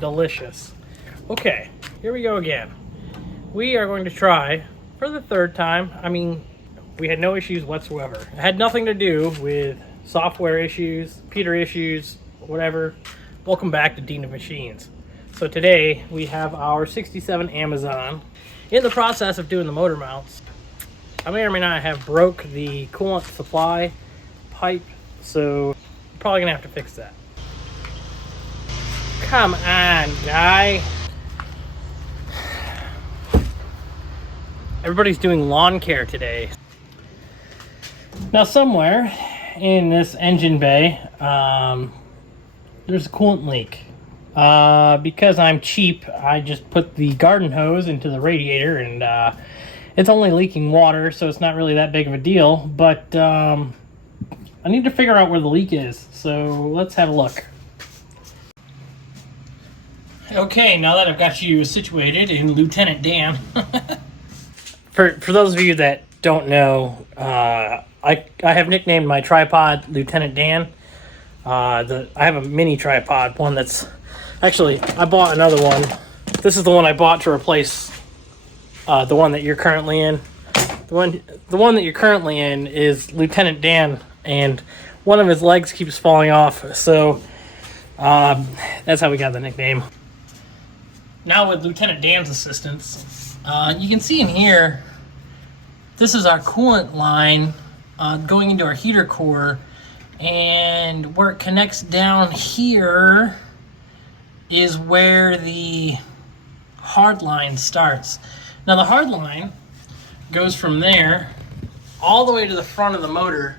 delicious. Okay, here we go again. We are going to try for the third time. I mean, we had no issues whatsoever. It had nothing to do with software issues, Peter issues, whatever. Welcome back to Dean of Machines. So today we have our 67 Amazon. In the process of doing the motor mounts, I may or may not have broke the coolant supply pipe, so I'm probably gonna have to fix that. Come on, guy. Everybody's doing lawn care today. Now somewhere in this engine bay, there's a coolant leak. Because I'm cheap, I just put the garden hose into the radiator, and it's only leaking water, so it's not really that big of a deal. But I need to figure out where the leak is, so let's have a look. Okay, now that I've got you situated in Lieutenant Dan. For those of you that don't know, I have nicknamed my tripod Lieutenant Dan. I have a mini tripod, one that's... Actually, I bought another one. This is the one I bought to replace the one that you're currently in. The one that you're currently in is Lieutenant Dan, and one of his legs keeps falling off, so that's how we got the nickname. Now with Lieutenant Dan's assistance, you can see in here, this is our coolant line going into our heater core, and where it connects down here is where the hard line starts. Now the hard line goes from there all the way to the front of the motor,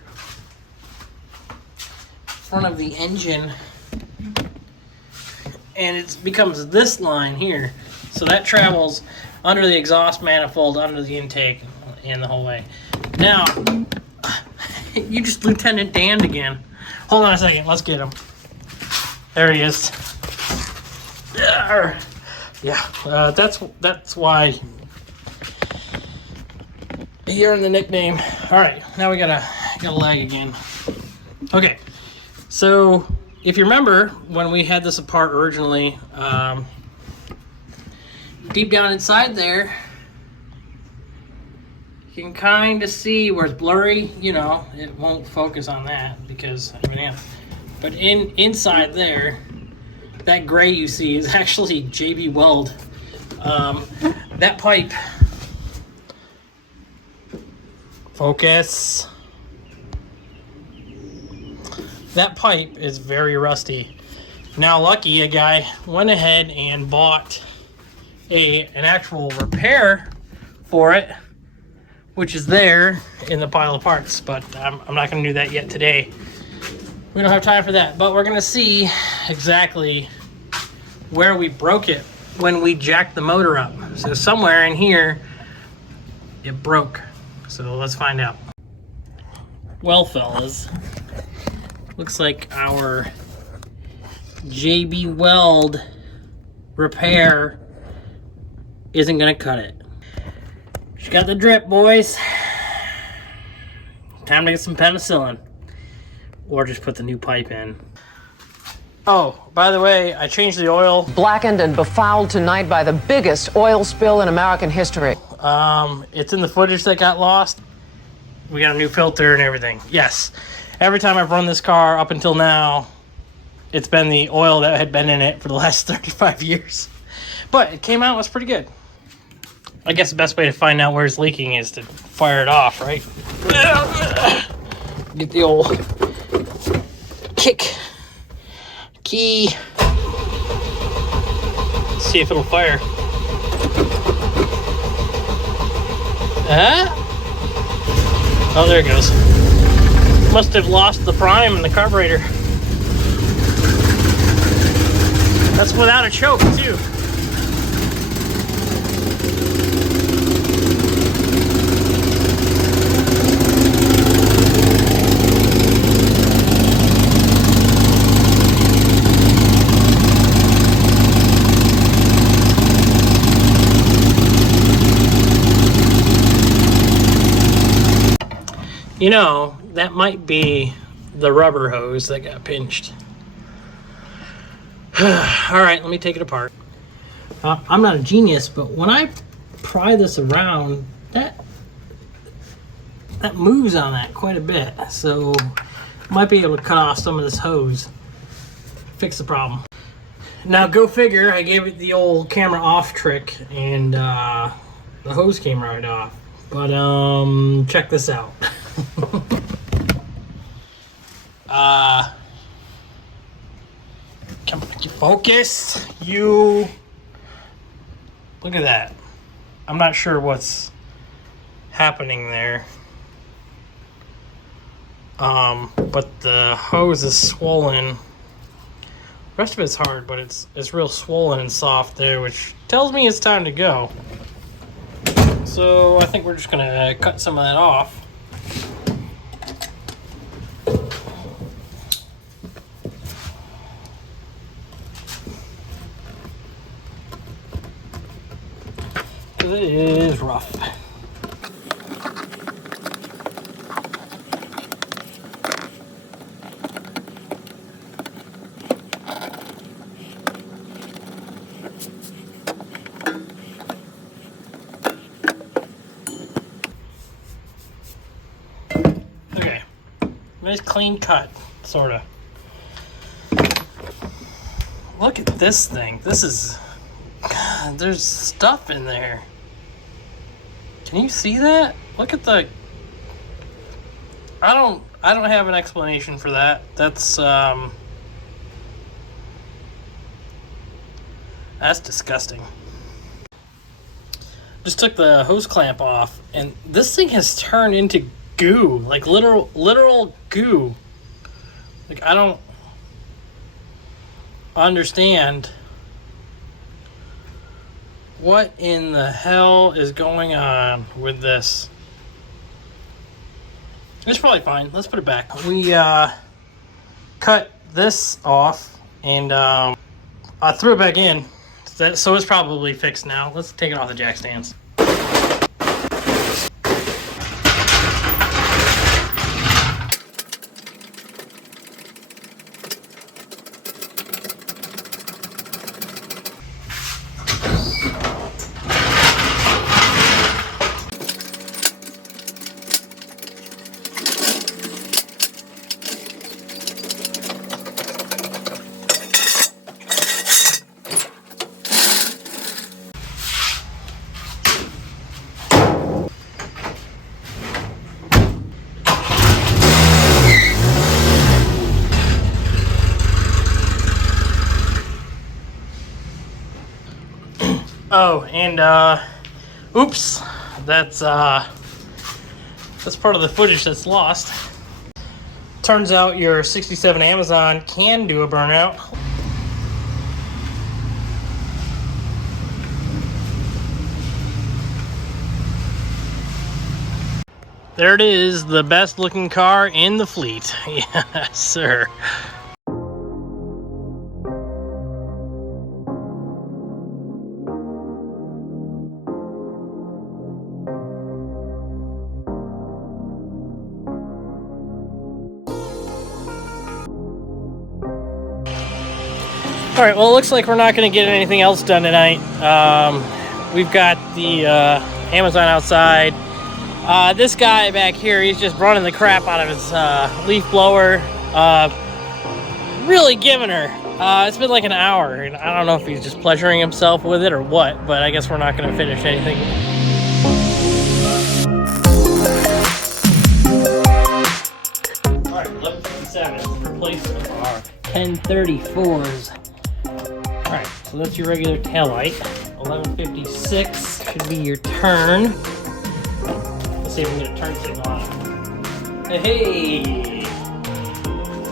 front of the engine, and it becomes this line here. So that travels under the exhaust manifold, under the intake, and the whole way. Now, you just Lieutenant Dan again. Hold on a second, let's get him. There he is. Yeah, that's why you're in the nickname. All right, now we got a lag again. Okay, so if you remember when we had this apart originally, deep down inside there, you can kind of see where it's blurry. You know, it won't focus on that because everything else. But inside there, that gray you see is actually JB Weld. That pipe, focus. That pipe is very rusty. Now lucky a guy went ahead and bought an actual repair for it, which is there in the pile of parts, but I'm not gonna do that yet today. We don't have time for that, but we're gonna see exactly where we broke it when we jacked the motor up. So somewhere in here, it broke. So let's find out. Well, fellas, looks like our JB Weld repair isn't gonna cut it. She got the drip, boys. Time to get some penicillin. Or just put the new pipe in. Oh, by the way, I changed the oil. Blackened and befouled tonight by the biggest oil spill in American history. It's in the footage that got lost. We got a new filter and everything. Yes, every time I've run this car up until now, it's been the oil that had been in it for the last 35 years. But it came out, it was pretty good. I guess the best way to find out where it's leaking is to fire it off, right? Get the old key. See if it'll fire. Oh, there it goes. Must have lost the prime in the carburetor. That's without a choke, too. You know, that might be the rubber hose that got pinched. All right, let me take it apart. I'm not a genius, but when I pry this around, that moves on that quite a bit. So might be able to cut off some of this hose, fix the problem. Now go figure, I gave it the old camera off trick and the hose came right off. But check this out. Come on, you focus. You look at that. I'm not sure what's happening there. But the hose is swollen. The rest of it's hard, but it's real swollen and soft there, which tells me it's time to go. So I think we're just gonna cut some of that off. Because it is rough. Okay, nice clean cut, sorta. Look at this thing. This is, God, there's stuff in there. Can you see that? Look at the, I don't have an explanation for that. That's disgusting. Just took the hose clamp off, and this thing has turned into goo, like literal goo. Like, I don't understand what in the hell is going on with this. It's probably fine. Let's put it back. We cut this off and I threw it back in, so it's probably fixed now. Let's take it off the jack stands. Oh, and oops, that's part of the footage that's lost. Turns out your 67 Amazon can do a burnout. There it is, the best looking car in the fleet. Yes, sir. All right, well, it looks like we're not going to get anything else done tonight. We've got the Amazon outside. This guy back here, he's just running the crap out of his leaf blower. Really giving her. It's been like an hour, and I don't know if he's just pleasuring himself with it or what, but I guess we're not going to finish anything. All right, 1157, replacement of our 1034s. Alright, so that's your regular taillight. 1156 should be your turn. Let's see if we can get a turn signal on it. Hey!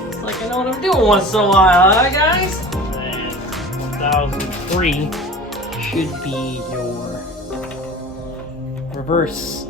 It's like I know what I'm doing once in a while, huh, guys? And 1003 should be your reverse